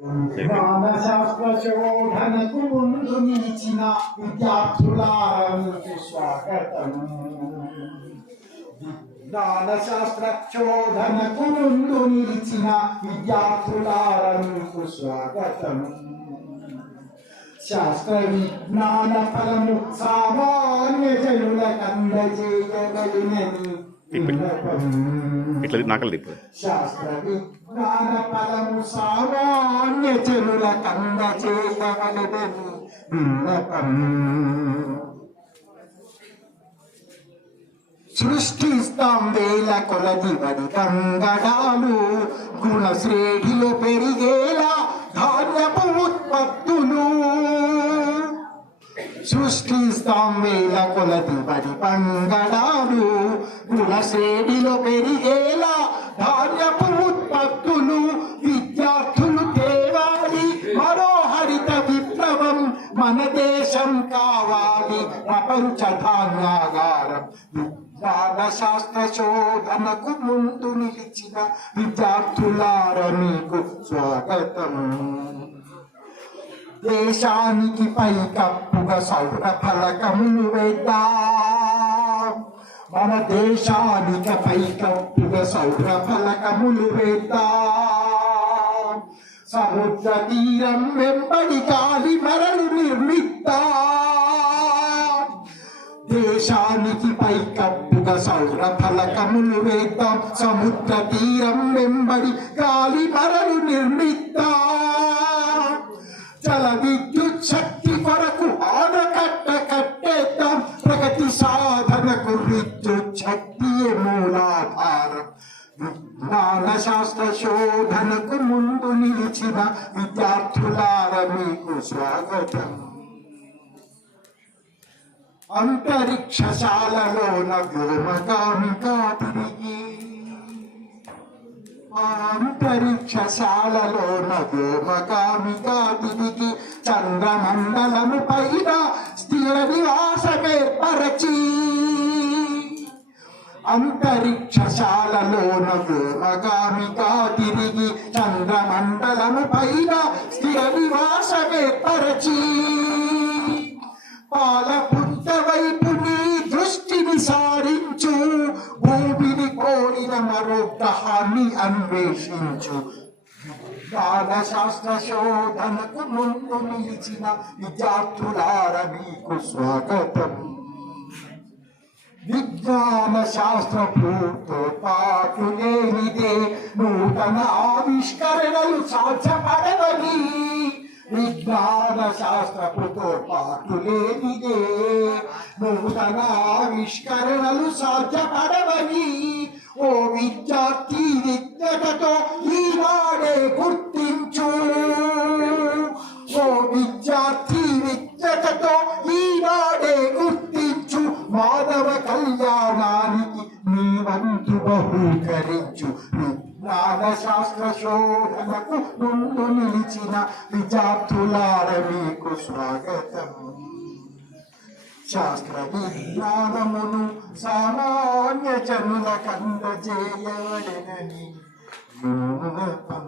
జ్ఞానశాస్త్ర శోధనకు ముందు నిలిచిన విద్యార్థులకు స్వాగతం. జ్ఞానశాస్త్ర శోధనకు ముందు నిలిచిన విద్యార్థులకు స్వాగతం. శాస్త్ర విజ్ఞాన ఫలము సామాన్య జనులకందజేయగలినని శాస్త్ర విజ్ఞాన ఫలము సామాన్య జనులకందజేయగలినని విన్నపం. సృష్టిస్తాం వేల కొలది వరి కంగడాలు, గుణశ్రేణిలో పెరిగేలా ధాన్యపు ఉత్పత్తులు. సృష్టిస్తాం వేల కొలది వరి పంగడాలు, గుణశ్రేణిలో పెరిగేలా ధాన్యపు ఉత్పత్తులు. విద్యార్థులు తేవాలి మరో హరిత విప్లవం, మన దేశం కావాలి ప్రపంచ ధాన్యాగారం. విజ్ఞాన శాస్త్ర శోధనకు ముందు నిలిచిన విద్యార్థులారా మీకు స్వాగతం. దేశానికి పైకప్పుగా సౌర ఫలకములు వేద్దాం, మన దేశానికి పైకప్పుగా సౌర ఫలకములు వేద్దాం. సముద్ర తీరం వెంబడి గాలి మరలు నిర్మిద్దాం, దేశానికి పైకప్పుగా సౌర ఫలకములు వేద్దాం. సముద్ర తీరం వెంబడి గాలి మరలు నిర్మిద్దాం. జల విద్యుత్ శక్తి కొరకు ఆనకట్ట కట్టేద్దాం, ప్రగతి సాధనకు విద్యుత్ శక్తి మూలాధారం. విజ్ఞాన శాస్త్ర శోధనకు ముందు నిలిచిన విద్యార్థులారా మీకు స్వాగతం. అంతరిక్షశాలలోన వ్యోమగామిగా తిరిగి, అంతరిక్షశాలలోన వ్యోమగామిగా తిరిగి చంద్రమండలము పైన స్థిర నివాసమేర్పరచి. అంతరిక్షశాలలోన వ్యోమగామిగా తిరిగి చంద్రమండలము పైన స్థిర నివాసమేర్పరచి. పాలపుంత వైపు నీ దృష్టిని సారించు, భూమిని కోరిన మరో గ్రహాన్ని అన్వేషించు. విజ్ఞాన శాస్త్ర శోధనకు ముందు నిలిచిన విద్యార్థులారా మీకు స్వాగతం. విజ్ఞాన శాస్త్రపుతో పాటు లేనిదే నూతన ఆవిష్కరణలు సాధ్యపడవని. విజ్ఞాన శాస్త్రపుతో పాటు లేనిదే నూతన ఆవిష్కరణలు సాధ్యపడవని. ఓ విద్యార్థి విజ్ఞతతో ఈనాడే గుర్తించు, ఓ విద్యార్థి విజ్ఞతతో ఈనాడే గుర్తించు. మానవ కళ్యాణానికి నీ వంతు బహూకరించు. విజ్ఞాన శాస్త్ర శోధనకు ముందు నిలిచిన విద్యార్థులారా మీకు స్వాగతం. శాస్త్ర విజ్ఞానమును సామాన్య జనులకందజేయవలెనని విన్నపం.